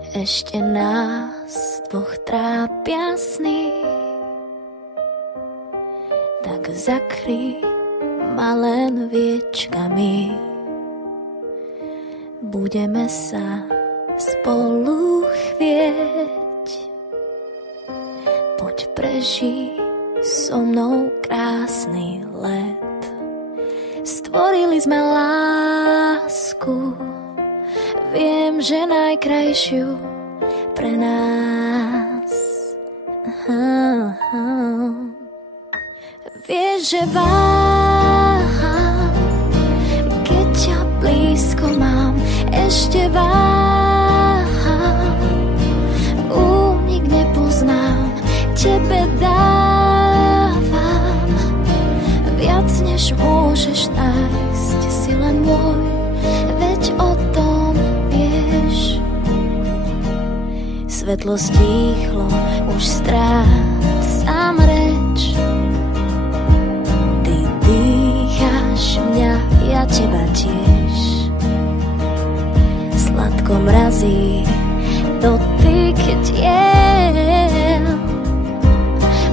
Ešte nás dvoch trápia sny, tak zakry ma len viečkami. Budeme sa spolu chvieť, poď prežij so mnou krásny let. Stvorili sme lásku, viem, že najkrajšiu pre nás. Vieš, že váham, keď ťa blízko mám, ešte váham, únik nepoznám, tebe dávam viac, než môžeš nájsť, si len môj, veď o tom vieš. Svetlo stíchlo, už strácam reč, ty dýcháš mňa, ja teba tiež. Sladko mrazí dotyk tiel,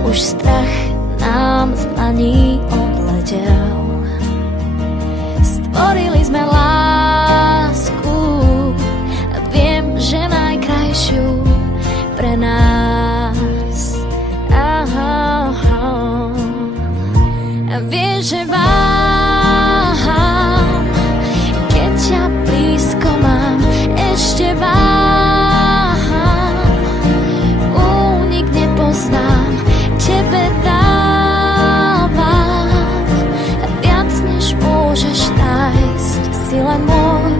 už strach nám z dlaní odletel. Stvorili sme lásku, viem, že najkrajšiu pre nás. Vieš, že váham, keď ťa blízko mám, ešte váham, únik nepoznám, tebe dávam viac, než môžeš nájsť, si len môj,